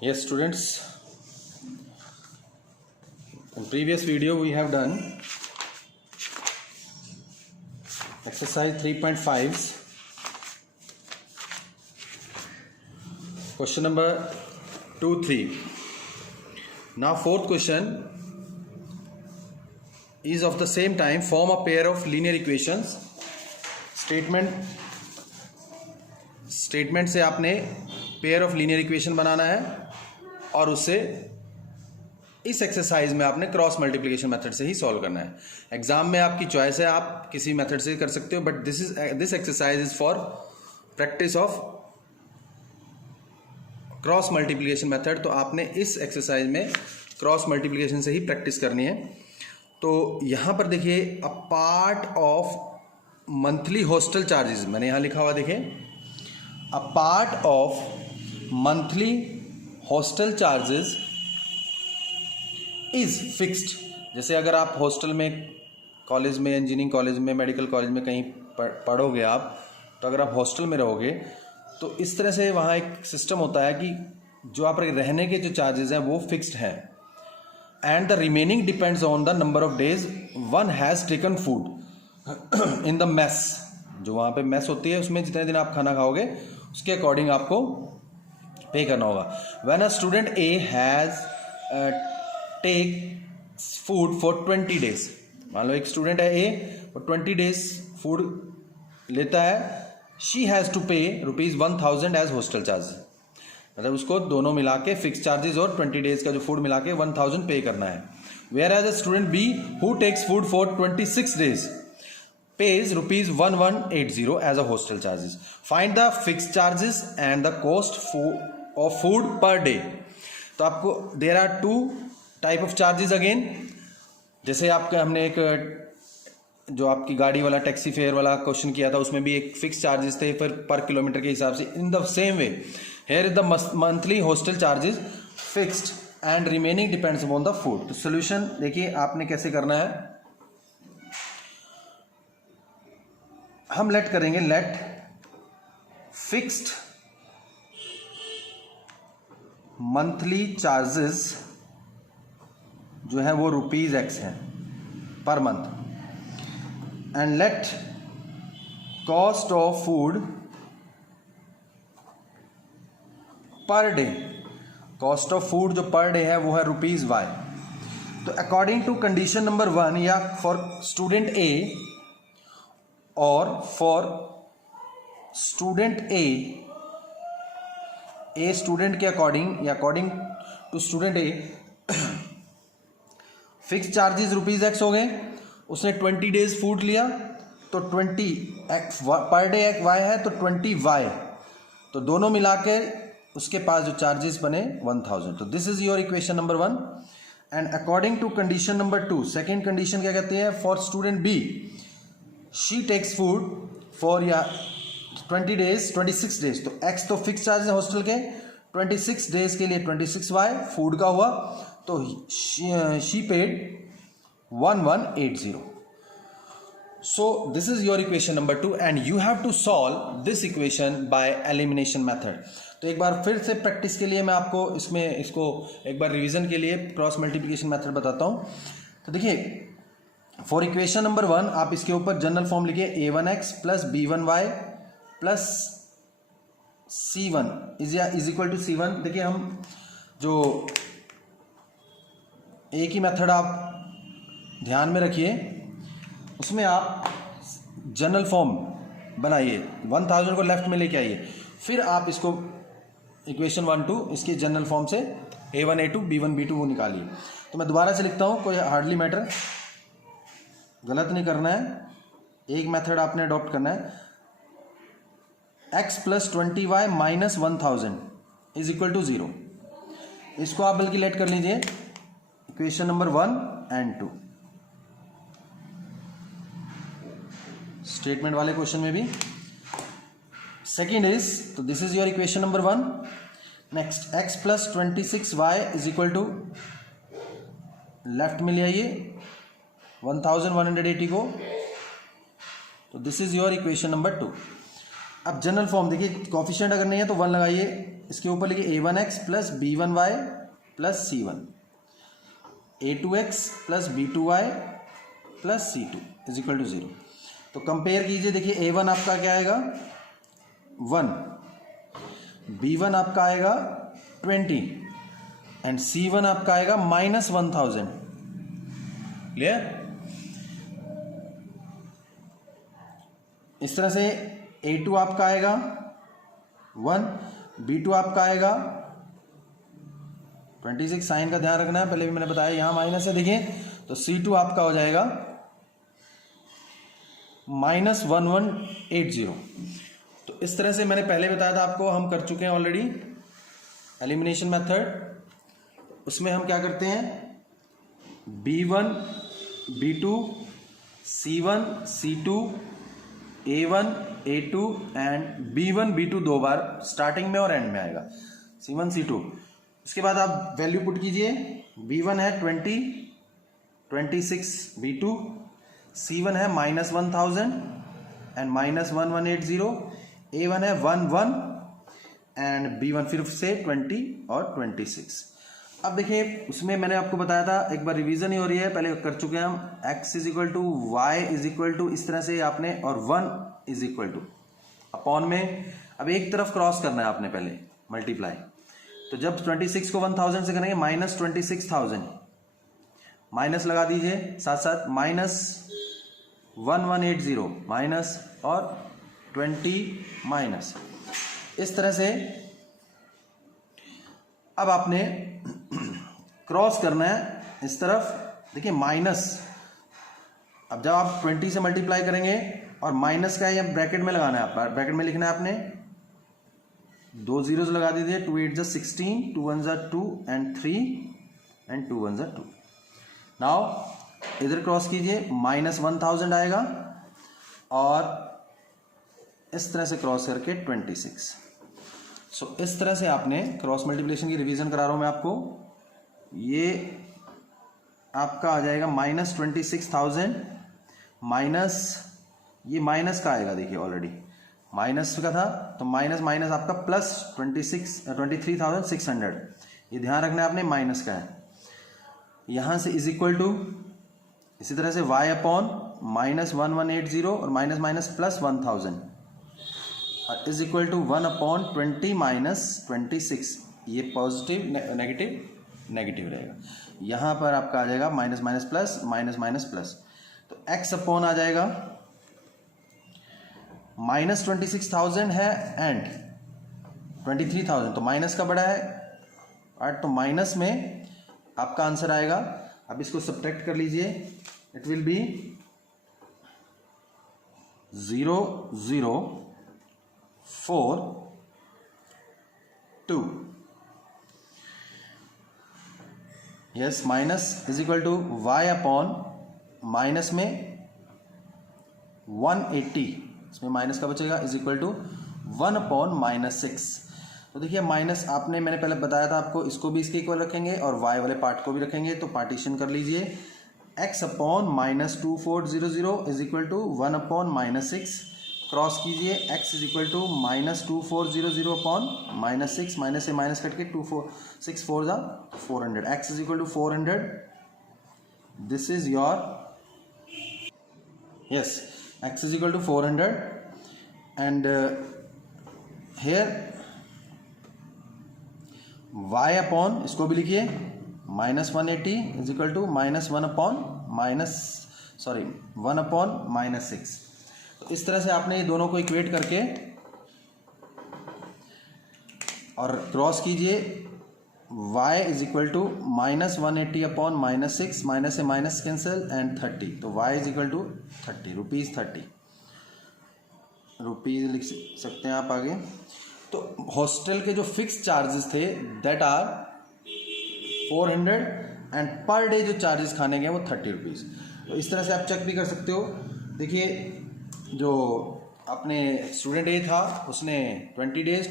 Yes, students, in previous video we have done exercise 3.5's question number 2, 3. Now fourth question is of the same time. Form a pair of linear equations. Statement से आपने pair of linear equation बनाना है और उससे इस exercise में आपने cross multiplication method से ही solve करना है. एग्जाम में आपकी चॉइस है, आप किसी मेथड से कर सकते हो, but this exercise is for practice of cross multiplication method. तो आपने इस एक्सरसाइज में क्रॉस मल्टीप्लिकेशन से ही प्रैक्टिस करनी है. तो यहाँ पर देखिए, a part of monthly hostel charges, मैंने यहाँ लिखा हुआ देखिए, a part of monthly hostel charges is fixed. जैसे अगर आप हॉस्टल में, कॉलेज में, इंजीनियरिंग कॉलेज में, मेडिकल कॉलेज में कहीं पढ़ोगे आप, तो अगर आप हॉस्टल में रहोगे तो इस तरह से वहाँ एक सिस्टम होता है कि जो आप रहने के जो चार्जेस हैं वो फिक्स्ड हैं. And the remaining depends on the number of days one has taken food in the mess. जो वहाँ पे मेस होती है उसमें जितने दिन आप खाना खाओगे उसके अकॉर्डिंग आपको पे करना होगा. When a student A has take food for 20 days, मान लो एक स्टूडेंट है ए, वो 20 डेज फूड लेता है, शी हैज़ टू पे ₹1000 एज हॉस्टल चार्ज. मतलब उसको दोनों मिला के फिक्स चार्जेस और 20 डेज का जो फूड मिला के 1000 पे करना है. Whereas a student B who takes food for 26 days pays ₹1180 as a hostel charges. Find the fixed charges and the cost of food per day. तो आपको there are two type of charges again. जैसे आपका हमने एक जो आपकी गाड़ी वाला टैक्सी फेयर वाला क्वेश्चन किया था, उसमें भी एक फिक्स चार्जेस थे फिर पर किलोमीटर के हिसाब से. इन the same way here is the monthly hostel charges fixed and remaining depends upon the food. तो सोल्यूशन देखिए आपने कैसे करना है. हम लेट करेंगे, लेट फिक्स्ड मंथली चार्जेस जो है वो ₹X है per month, and let cost of food per day, cost of food जो पर डे है वो है ₹Y. तो अकॉर्डिंग टू कंडीशन नंबर 1 या फॉर स्टूडेंट ए और फॉर स्टूडेंट ए स्टूडेंट के अकॉर्डिंग या according to student A fix charges ₹X हो गए. उसने 20 डेज फूड लिया तो 20 पर डे Y है तो 20Y, तो दोनों मिला के उसके पास जो चार्जेस बने 1000. तो this is your equation number 1. And according to condition number 2, second condition क्या कहते हैं, for student B she takes food for या 20 डेज 26 डेज. तो X तो फिक्स चार्ज है हॉस्टल के, 26 डेज के लिए 26Y फूड का हुआ, तो she paid 1180. So this is your equation number 2 and you have to solve this equation by elimination method. तो एक बार फिर से प्रैक्टिस के लिए मैं आपको इसको एक बार रिवीजन के लिए क्रॉस मल्टीप्लिकेशन मेथड बताता हूँ. तो देखिए, फॉर इक्वेशन नंबर 1 आप इसके ऊपर जनरल फॉर्म लिखिए, a1x plus b1y plus c1 is equal to c1. देखिए, हम जो एक ही मेथड आप ध्यान में रखिए, उसमें आप जनरल फॉर्म बनाइए, 1000 को लेफ्ट में लेके आइए, फिर आप इसको इक्वेशन 1 2 इसके जनरल फॉर्म से a1 a2 b1 b2 वो निकालिए. तो मैं दोबारा से लिखता हूँ, कोई हार्डली मैटर, गलत नहीं करना है, एक मेथड आपने अडॉप्ट करना है. x plus 20y minus 1000 is equal to 0. इसको आप बल्कि लेट कर लीजिए इक्वेशन नंबर 1 एंड 2. स्टेटमेंट वाले क्वेश्चन में भी सेकेंड इज, तो this is your equation number 1. Next x plus 26y is equal to, left में ले आइए 1180 को, तो this is your equation number 2. अब जनरल फॉर्म देखिए, कोफिशिएंट अगर नहीं है तो 1 लगाइए, इसके ऊपर लिखिए a1x plus b1y plus c1, a2x plus b2y plus c2 is equal to 0। तो कंपेयर कीजिए, देखिए a1 आपका क्या आएगा 1, b1 आपका आएगा 20 एंड c1 आपका आएगा -1000। क्लियर? इस तरह से a2 आपका आएगा 1, b2 आपका आएगा 26, साइन का ध्यान रखना है, पहले भी मैंने बताया यहां माइनस है देखिए, तो c2 आपका हो जाएगा -1180। तो इस तरह से मैंने पहले बताया था आपको, हम कर चुके हैं ऑलरेडी एलिमिनेशन मेथड। उसमें हम क्या करते हैं, b1 b2 c1 c2 a1 a2 and b1 b2 दो बार स्टार्टिंग में और एंड में आएगा, c1 c2। उसके बाद आप वैल्यू पुट कीजिए, b1 है 20, 26 b2, c1 है -1000 एंड -1180, a1 है 11 एंड b1 फिर से 20 और 26। अब देखिए उसमें मैंने आपको बताया था, एक बार रिवीजन ही हो रही है, पहले कर चुके हैं हम, x is equal to Y is equal to इस तरह से आपने, और 1 इज इक्वल टू अपॉन में, अब एक तरफ क्रॉस करना है आपने पहले मल्टीप्लाई। तो जब 26 को 1000 से करेंगे -26,000, माइनस लगा दीजिए साथ साथ, -1180 माइनस और 20 माइनस, इस तरह से अब आपने क्रॉस करना है इस तरफ। देखिए माइनस, अब जब आप 20 से मल्टीप्लाई करेंगे और माइनस का या ब्रैकेट में लगाना है, आप ब्रैकेट में लिखना है आपने, 2 जीरोस लगा दीजिए, 2 8 16, 2 1 2 एंड 3 एंड 2 1 2। नाउ इधर क्रॉस कीजिए, -1000 आएगा और इस तरह से क्रॉस करके 26। सो इस तरह से आपने क्रॉस मल्टीप्लिकेशन की रिवीजन करा रहा हूं मैं आपको। ये आपका आ जाएगा -26,000 माइनस, ये माइनस का आएगा, देखिए ऑलरेडी माइनस का था, तो माइनस माइनस आपका प्लस 23,600, ये ध्यान रखना है आपने, माइनस का है। यहां से इज इक्वल टू, इसी तरह से y अपॉन -1180 और minus minus plus 1000 is equal to 1 upon 20 minus 26, ये पॉजिटिव नेगेटिव नेगेटिव रहेगा। यहां पर आपका आ जाएगा minus minus plus, minus minus plus, तो x अपॉन आ जाएगा -26,000 है एंड 23,000, तो माइनस का बड़ा है, और तो माइनस में आपका आंसर आएगा। अब इसको सब्ट्रैक्ट कर लीजिए, it will be 0,042। Yes, minus is equal to y upon minus में 180, इसमें माइनस का बचेगा, इज इक्वल टू 1 अपॉन -6। तो देखिए माइनस आपने, मैंने पहले बताया था आपको, इसको भी इसके इक्वल रखेंगे और y वाले पार्ट को भी रखेंगे, तो पार्टीशन कर लीजिए, x upon -2400 is equal to 1 upon -6, cross कीजिए, x is equal to -2400 upon -6, minus से माइनस कट के 6 4 400, x is equal to 400, this is your, yes, x is equal to 400 and here y upon, इसको भी लिखिए, -180 is equal to -1 upon -6। तो इस तरह से आपने ये दोनों को इक्वेट करके और क्रॉस कीजिए, y is equal to -180 upon -6, minus से माइनस कैंसिल एंड 30, तो y is equal to 30 rupees, 30 rupees लिख सकते हैं आप आगे। तो हॉस्टल के जो फिक्स चार्जेस थे that are 400 and per day जो चार्जेस खाने के वो 30 रुपीज़। तो इस तरह से आप चेक भी कर सकते हो। देखिए जो अपने स्टूडेंट ए था उसने 20 डेज़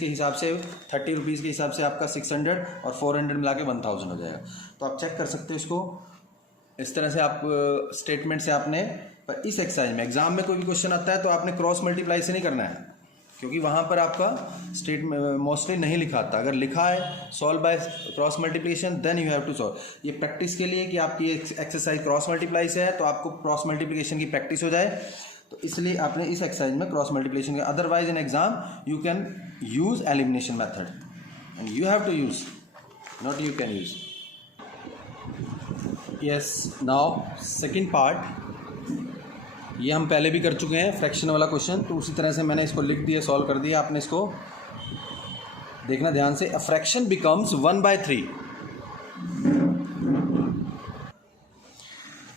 के हिसाब से 30 रुपीज़ के हिसाब से आपका 600 और 400 मिला के 1000 हो जाएगा। तो आप चेक कर सकते हो इसको इस तरह से, आप स्टेटमेंट से आपने। पर इस एक्सरसाइज में एग्जाम में कोई भी क्वेश्चन आता है तो आपने क्रॉस मल्टीप्लाई से नहीं करना है, क्योंकि वहाँ पर आपका स्टेट मोस्टली नहीं लिखा था। अगर लिखा है solve by cross multiplication then you have to solve. ये प्रैक्टिस के लिए कि आपकी एक्सरसाइज क्रॉस मल्टीप्लाई से है तो आपको क्रॉस मल्टीप्लिकेशन की प्रैक्टिस हो जाए, तो इसलिए आपने इस एक्सरसाइज में क्रॉस मल्टीप्लिकेशन का। Otherwise in exam you can use elimination method and you have to use, not you can use. Yes, now second part, ये हम पहले भी कर चुके हैं फ्रैक्शन वाला क्वेश्चन, तो उसी तरह से मैंने इसको लिख दिया, सॉल्व कर दिया। आपने इसको देखना ध्यान से। A fraction becomes 1/3।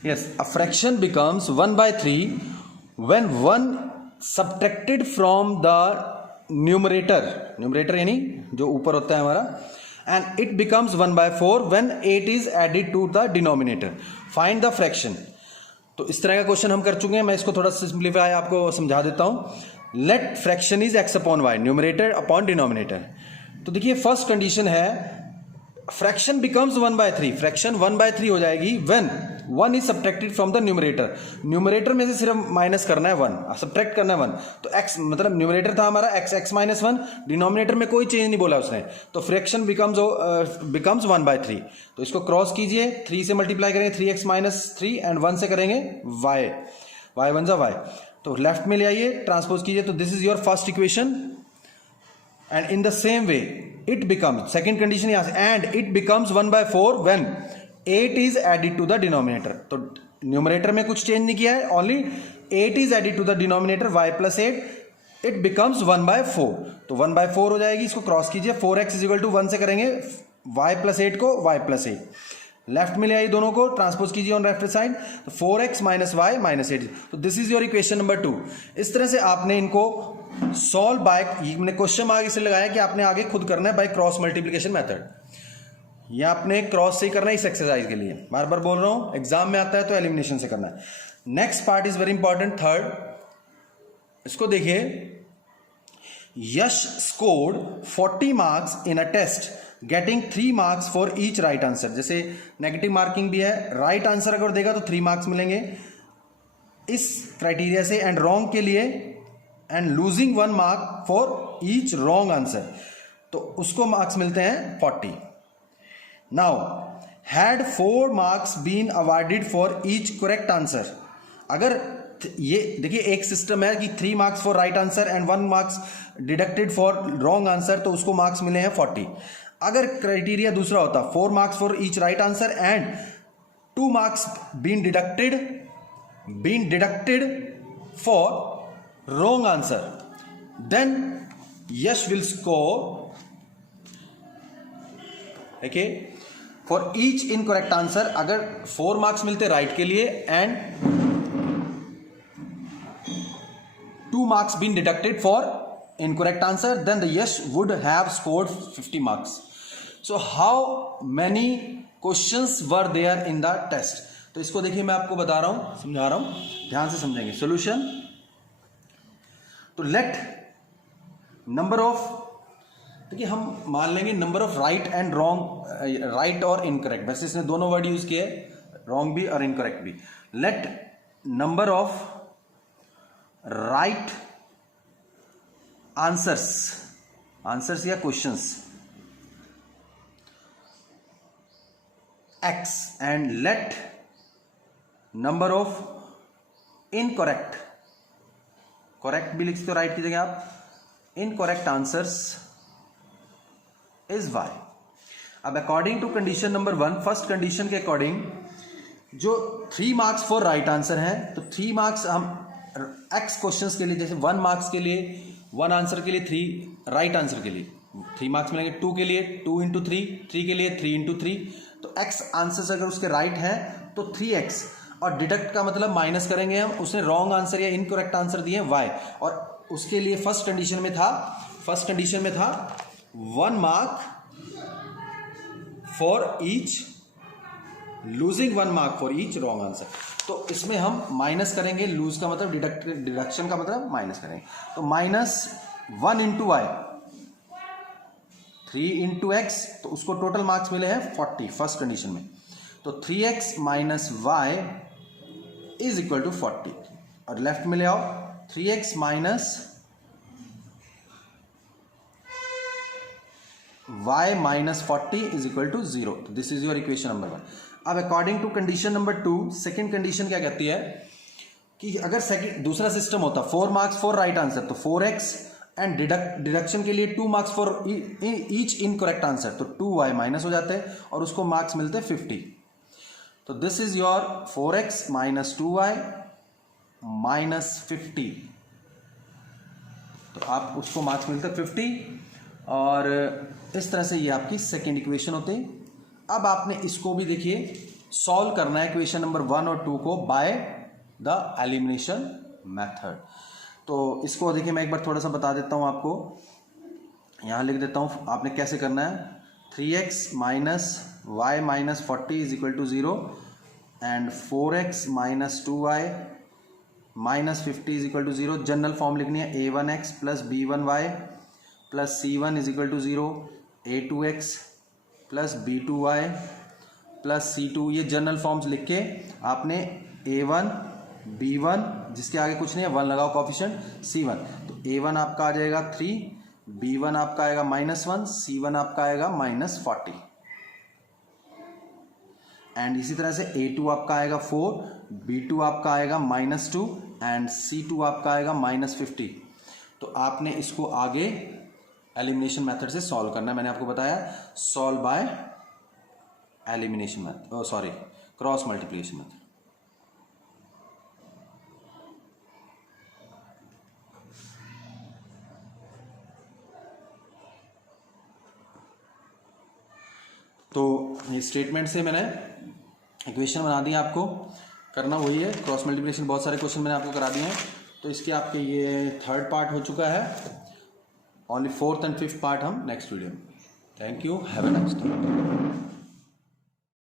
Yes, a fraction becomes 1/3 when 1 subtracted from the numerator, numerator यानी जो ऊपर होता है हमारा, and it becomes 1/4 when 8 is added to the denominator. Find the fraction. तो इस तरह का क्वेश्चन हम कर चुके हैं। मैं इसको थोड़ा सिंप्लीफाई आपको समझा देता हूं। Let fraction is x upon Y, numerator upon denominator. तो देखिए फर्स्ट कंडीशन है फ्रैक्शन बिकम्स 1/3, फ्रैक्शन 1/3 हो जाएगी when 1 is subtracted from the numerator. Numerator में से सिर्फ माइनस करना है 1, सब्ट्रैक्ट करना है 1। तो x मतलब न्यूमरेटर था हमारा x माइनस 1, डिनोमिनेटर में कोई चेंज नहीं बोला उसने, तो फ्रैक्शन बिकम्स 1/3। तो इसको क्रॉस कीजिए, 3 से मल्टीप्लाई करेंगे 3x माइनस 3 एंड 1 से करेंगे y, y 1 जा y। तो लेफ्ट में ले आइए, ट्रांसपोज कीजिए, तो this is your first equation. And in the same way it becomes, second condition यहां से, and it becomes 1/4 when 8 is added to the denominator. तो न्यूमरेटर में कुछ चेंज नहीं किया है, only 8 is added to the denominator, y plus 8, it becomes 1/4। तो 1/4 हो जाएगी, इसको क्रॉस कीजिए, 4x इज इक्वल टू 1 से करेंगे y प्लस 8 को y प्लस 8, लेफ्ट में ले आइए दोनों को, ट्रांसपोज कीजिए ऑन लेफ्ट साइड, तो 4x माइनस वाई माइनस 8। तो this is your equation number 2। इस तरह से आपने इनको सॉल्व बाय, मैंने क्वेश्चन आगे से लगाया कि आपने आगे खुद करना है बाय क्रॉस मल्टीप्लिकेशन मेथड। यह आपने क्रॉस से ही करना है इस एक्सरसाइज के लिए, बार बार बोल रहा हूं, एग्जाम में आता है तो एलिमिनेशन से करना है। Next part is very important, third. इसको देखिए, Yash scored 40 marks in a test getting 3 marks for each right answer. जैसे नेगेटिव मार्किंग भी है, राइट आंसर अगर देगा तो 3 मार्क्स मिलेंगे इस क्राइटेरिया से, एंड रॉन्ग के लिए, and losing 1 mark for each wrong answer, तो उसको मार्क्स मिलते हैं 40। Now had 4 marks been awarded for each correct answer. अगर ये देखिए एक सिस्टम है कि 3 marks for right answer and 1 marks deducted for wrong answer, तो उसको मार्क्स मिले हैं 40। अगर क्राइटेरिया दूसरा होता, 4 marks for each right answer and 2 marks been deducted for wrong answer, then Yash will score, okay, for each incorrect answer। अगर 4 marks मिलते right के लिए and 2 marks been deducted for incorrect answer, then the Yash would have scored 50 marks। So how many questions were there in the test? तो इसको देखिए, मैं आपको बता रहा हूं, समझा रहा हूं, ध्यान से समझेंगे। सोल्यूशन, तो लेट नंबर ऑफ, देखिए हम मान लेंगे number of right and wrong, right और इनकरेक्ट, वैसे इसने दोनों वर्ड यूज किए, रॉन्ग भी और इनकरेक्ट भी। Let number of right answers या questions x, and let number of incorrect, correct भी लिख सकते हो राइट की जगह आप, इनकरेक्ट आंसर्स इज y। अब according to condition number 1, first condition के अकॉर्डिंग जो 3 मार्क्स फॉर राइट आंसर है, तो 3 मार्क्स हम x क्वेश्चंस के लिए, जैसे 1 मार्क्स के लिए 1 आंसर के लिए 3 राइट आंसर के लिए 3 मार्क्स मिलेंगे, 2 के लिए 2 इंटू 3 के लिए 3 इंटू 3। तो x आंसर्स अगर उसके राइट है तो 3x, और डिडक्ट का मतलब माइनस करेंगे हम, उसने रॉन्ग आंसर या इनकरेक्ट आंसर दिए y, और उसके लिए फर्स्ट कंडीशन में था 1 mark for each, losing 1 mark for each wrong answer. तो इसमें हम माइनस करेंगे, लूज का मतलब डिडक्शन का मतलब माइनस करेंगे, तो -1 इंटू वाई, 3 इंटू एक्स, तो उसको टोटल मार्क्स मिले हैं 40 फर्स्ट कंडीशन में। तो 3x minus Y is equal to 40, और लेफ्ट में ले आओ 3x minus y minus 40 is equal to 0. This is your equation number 1. अब according to condition number 2, second condition क्या कहती है कि अगर सेकंड दूसरा सिस्टम होता 4 मार्क्स फॉर राइट आंसर तो 4x एंड डिडक्शन के लिए 2 marks for each incorrect answer तो 2y माइनस हो जाते हैं और उसको मार्क्स मिलते 50. तो this is your 4x minus 2y minus 50. तो आप उसको मार्क्स मिलते 50 और इस तरह से ये आपकी सेकेंड इक्वेशन होती है. अब आपने इसको भी देखिए सॉल्व करना है इक्वेशन नंबर 1 और 2 को बाय द एलिमिनेशन मेथड. तो इसको देखिए मैं एक बार थोड़ा सा बता देता हूँ आपको, यहाँ लिख देता हूँ आपने कैसे करना है. 3x minus Y minus 40 is equal to 0 and 4x minus 2y minus 50 is equal to 0. General form लिखनी है a1x plus b1y plus c1 is equal to 0, a2x plus b2y plus c2. ये जनरल फॉर्म्स लिख के आपने a1 b1 जिसके आगे कुछ नहीं है 1 लगाओ कोफिशिएंट c1. तो a1 आपका आ जाएगा 3, b1 आपका आएगा -1, c1 आपका आएगा -40 एंड इसी तरह से a2 आपका आएगा 4, b2 आपका आएगा -2 एंड c2 आपका आएगा -50. तो आपने इसको आगे एलिमिनेशन मेथड से सॉल्व करना है. मैंने आपको बताया solve by elimination method, sorry cross multiplication method. तो ये स्टेटमेंट से मैंने इक्वेशन बना दी. आपको करना वही है क्रॉस मल्टीप्लिकेशन. बहुत सारे क्वेश्चन मैंने आपको करा दिए हैं. तो इसके आपके ये थर्ड पार्ट हो चुका है. Only fourth and fifth part हम नेक्स्ट वीडियो में. Thank you, have a nice day.